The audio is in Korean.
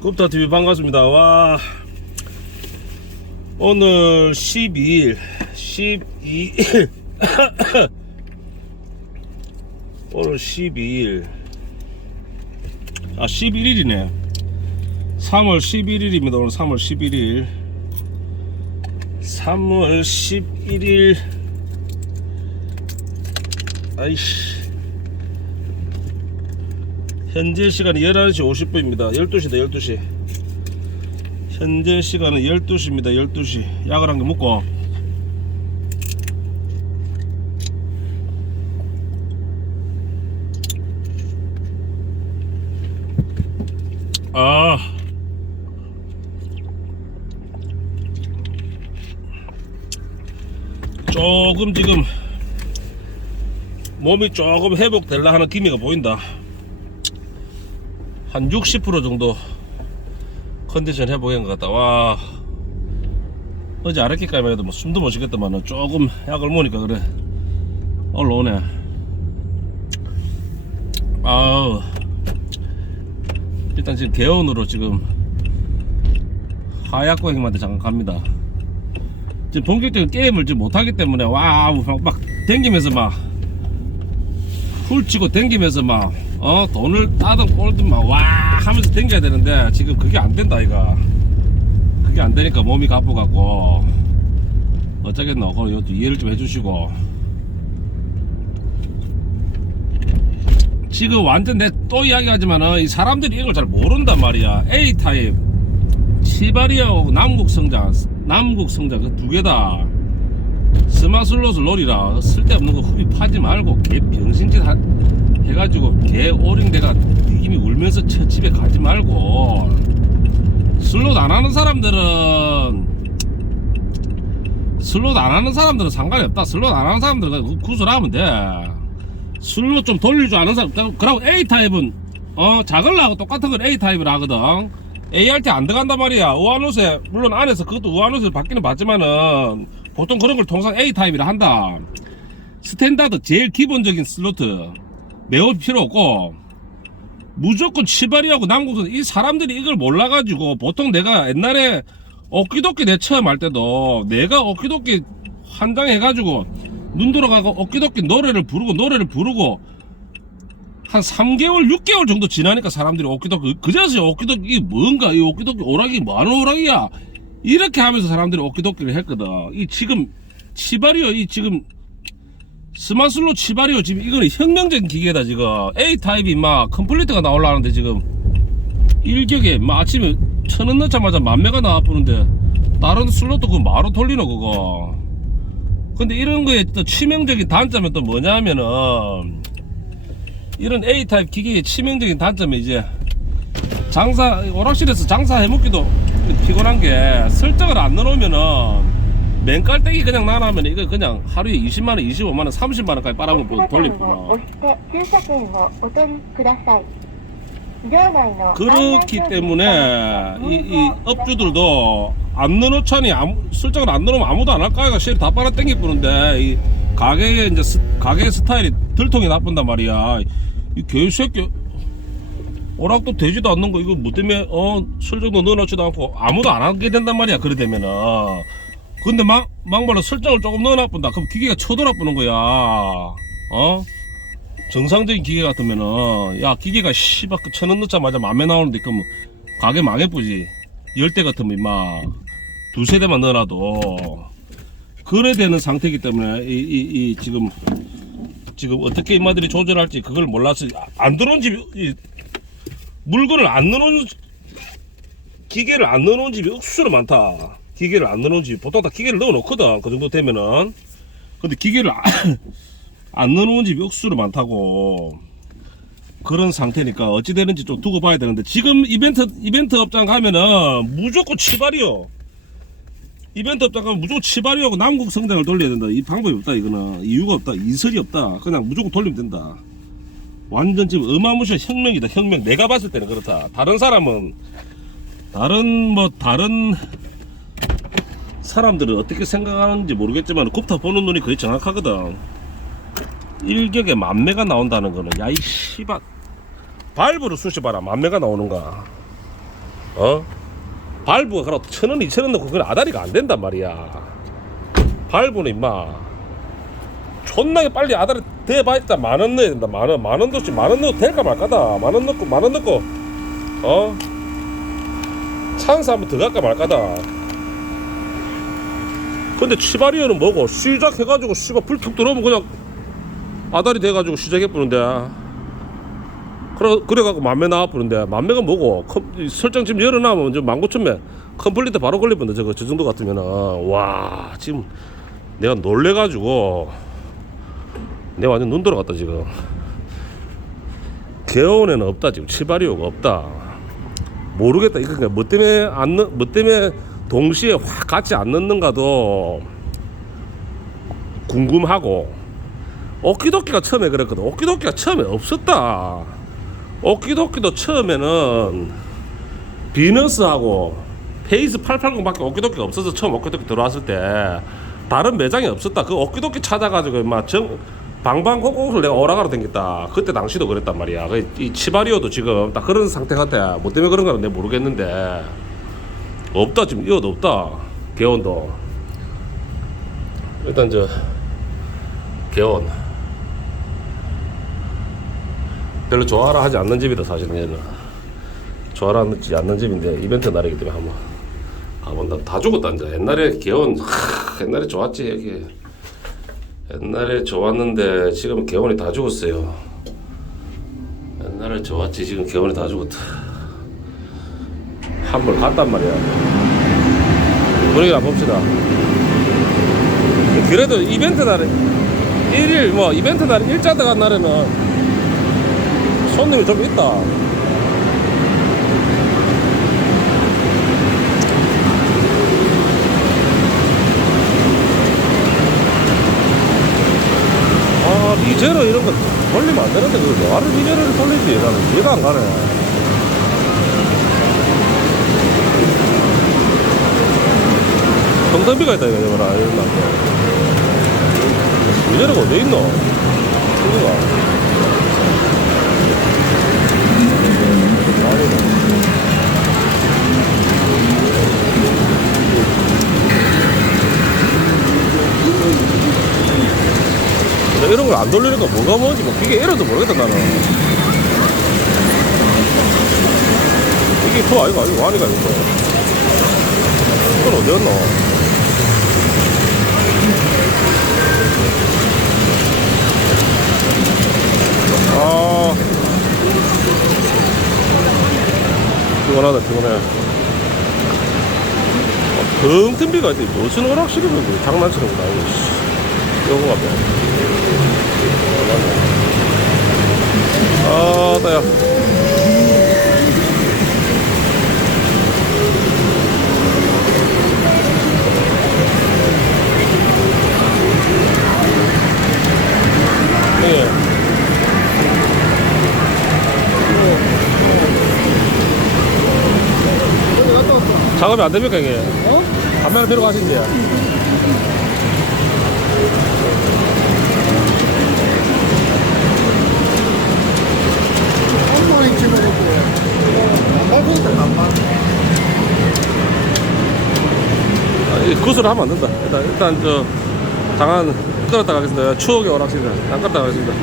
굽타 TV 반갑습니다. 와 오늘 12일 12일 오늘 12일 아 11일이네. 3월 11일입니다. 오늘 3월 11일 3월 11일 아이씨 현재 시간이 11시 50분입니다. 12시다, 12시. 현재 시간은 12시입니다. 12시. 약을 한 개 먹고. 아. 조금 지금 몸이 조금 회복될라 하는 기미가 보인다. 한 60% 정도 컨디션 회복한 것 같다. 와 어제 아랫기까지만 해도 뭐 숨도 못 쉬겠더만 조금 약을 먹으니까 그래 올라오네. 아우 일단 지금 개원으로 지금 하약고행한테 잠깐 갑니다. 지금 본격적인 게임을 지금 못하기 때문에 와우 막, 막 댕기면서 막 훌치고 댕기면서 막 어 돈을 따든 꼴든 막 와 하면서 댕겨야 되는데 지금 그게 안 된다 이가 그게 안 되니까 몸이 가쁘갖고. 어쩌겠노. 그걸 이것도 이해를 좀 해주시고. 지금 완전 내 또 이야기하지만은 이 사람들이 이걸 잘 모른단 말이야. A 타입. 시바리아하고 남국 성장 남국 성장 그두 개다. 스마슬롯을 노리라. 쓸데없는 거 후비 파지 말고 개 병신짓 하, 해가지고 개 오링대가 디김이 울면서 쳐 집에 가지 말고 슬롯 안 하는 사람들은 슬롯 안 하는 사람들은 상관이 없다. 슬롯 안 하는 사람들은 구슬하면 돼. 슬롯 좀 돌릴 줄 아는 사람 그- 그리고 A타입은 어 작을라고 똑같은 걸 A타입을 하거든. ART 안 들어간단 말이야. 우아노세 물론 안에서 그것도 우아노세 받기는 받지만은 보통 그런 걸 통상 A타입이라 한다. 스탠다드 제일 기본적인 슬로트 매우 필요 없고 무조건 치발이하고 남국선 이 사람들이 이걸 몰라가지고 보통 내가 옛날에 어깨도끼 내 처음 할 때도 내가 어깨도끼 한장해가지고 눈 돌아가고 어깨도끼 노래를 부르고 노래를 부르고 한 3개월 6개월 정도 지나니까 사람들이 어깨도끼 그제서야 어깨도끼 뭔가 이 어깨도끼 오락이 뭐하는 오락이야? 이렇게 하면서 사람들이 어깨도끼를 했거든. 이 지금 치발이요. 이 지금 스마슬로 치바리오 지금 이거는 혁명적인 기계다 지금. A 타입이 막 컴플리트가 나올라는데 지금 일격에 막 아침에 천 원 넣자마자 만매가 나와보는데 다른 슬롯도 그거 마로 돌리노 그거. 근데 이런 거에 또 치명적인 단점은 또 뭐냐면은 이런 A 타입 기계의 치명적인 단점이 이제 장사 오락실에서 장사해 먹기도 피곤한 게 설정을 안 넣어놓으면은 맨깔때기 그냥 나라면 이거 그냥 하루에 20만 원, 25만 원, 30만 원까지 빨아먹고 돌리구나. 그렇기 때문에 이, 이 업주들도 안 넣어놓자니 아무, 설정을 안 넣으면 아무도 안 할 거야. 쉐일 다 빨아 땡기 뿌는데 이 가게의 이제 스, 가게 스타일이 들통이 나쁜단 말이야. 이 개새끼 오락도 되지도 않는 거 이거 뭐 때문에 어 설정도 넣어놓지도 않고 아무도 안 하게 된단 말이야. 그래 되면은. 근데 막 막말로 설정을 조금 넣어놔본다. 그럼 기계가 쳐돌아보는 거야. 어? 정상적인 기계 같으면은 야 기계가 씨발 그 천원 넣자마자 맘에 나오는데 그럼 가게 망해뿌지 열대 같으면 막 두세 대만 넣어놔도 그래 되는 상태이기 때문에 이, 이, 이 지금 지금 어떻게 이마들이 조절할지 그걸 몰라서 안 들어온 집이 이 물건을 안 넣어놓은 기계를 안 넣어놓은 집이 억수로 많다 기계를 안 집이 보통 다 기계를 넣어 놓거든 그 정도 되면은. 근데 기계를 안- 안 넣어놓은 집이 억수로 많다고. 그런 상태니까 어찌 되는지 좀 두고 봐야 되는데 지금 이벤트 이벤트 업장 가면은 무조건 치발이요. 이벤트 업장 가면 무조건 치발이하고 남국 성장을 돌려야 된다. 이 방법이 없다 이거는. 이유가 없다 이설이 없다. 그냥 무조건 돌리면 된다. 완전 지금 어마무시한 혁명이다 혁명. 내가 봤을 때는 그렇다. 다른 사람은 다른 뭐 다른 사람들은 어떻게 생각하는지 모르겠지만 곱타 보는 눈이 거의 정확하거든. 일격에 만매가 나온다는 거는 야이 씨발. 발브로 수시 봐라 만매가 나오는가. 어? 발부가 그렇 천 원, 이천 원 넣고 그건 아다리가 안 된단 말이야. 발부는 임마 존나게 빨리 아다리 대봐있다. 만 원 넣어야 된다. 만 원, 만원 넣지 만원 넣어도 될까 말까다. 만 원 넣고 만 원 넣고. 어? 찬스 한번 들어갈까 말까다 근데 치바리오는 뭐고? 시작해가지고 씨가 불툭 들어오면 그냥 아다리 돼가지고 시작해보는데. 그래, 그래갖고 만매 나와보는데. 만매가 뭐고? 컴, 이 설정 지금 열어놔면 이제 만구천매 컴플리트 바로 걸리는데 저거 저 정도 같으면은. 와 지금 내가 놀래가지고 내가 완전 눈 돌아갔다 지금. 개원에는 없다 지금. 치바리오가 없다. 모르겠다. 이거 그냥 뭐 때문에 안 넣, 뭐 때문에 동시에 확 같이 안 넣는가도 궁금하고 오키도키가 처음에 그랬거든. 오키도키가 처음에 없었다. 오키도키도 처음에는 비너스하고 페이스 880밖에 오키도키가 없어서 처음 오키도키 들어왔을 때 다른 매장이 없었다. 그 오키도키 찾아가지고 막정 방방곡곡을 내가 오라가로 댕겼다. 그때 당시도 그랬단 말이야. 그이 치바리오도 지금 딱 그런 상태 같아. 뭐 때문에 그런가는 내가 모르겠는데 없다 지금. 이어도 없다. 개원도. 일단 저 개원. 별로 좋아라 하지 않는 집이다 사실은. 얘는 좋아라 하지 않는 집인데 이벤트 날이기 때문에 한번 가본다. 다 죽었다 이제. 옛날에 개원 하, 옛날에 좋았지 여기 옛날에 좋았는데 지금 개원이 다 죽었어요. 옛날에 좋았지 지금 개원이 다 죽었다 한번 갔단 말이야. 한번 봅시다. 그래도 이벤트 날에 일일 뭐 이벤트 날 일자 들어간 날에는 손님이 좀 있다. 아 리제로 이런 거 돌리면 안 되는데 그걸 뭐하러 리제로를 돌리지? 나는 이해가 안 가네 성선비가 있다 이거 봐라. 이런 거 리제로가 어디 있노? 친구가. 이런 걸 안 돌리니까 뭐가 뭔지 뭐 기계 이런도 모르겠다 나는. 이게 또 아이가 이거 아니가 이거. 이건 어디였노 아 피곤하다 피곤해 어, 덩튼 비가 있대 무슨 오락실이고 뭐 장난치는 거다 이거 씨. 요거 같아 아, 따야. 작업이 안 됩니까, 이게? 어? 담배를 피러 가신지. 엉망이 치면이고 발포도 나빠 아, 이 구슬을 하면 안 된다. 일단, 일단, 저, 장안 끌었다 가겠습니다. 추억의 오락실이다. 안 끌었다 가겠습니다.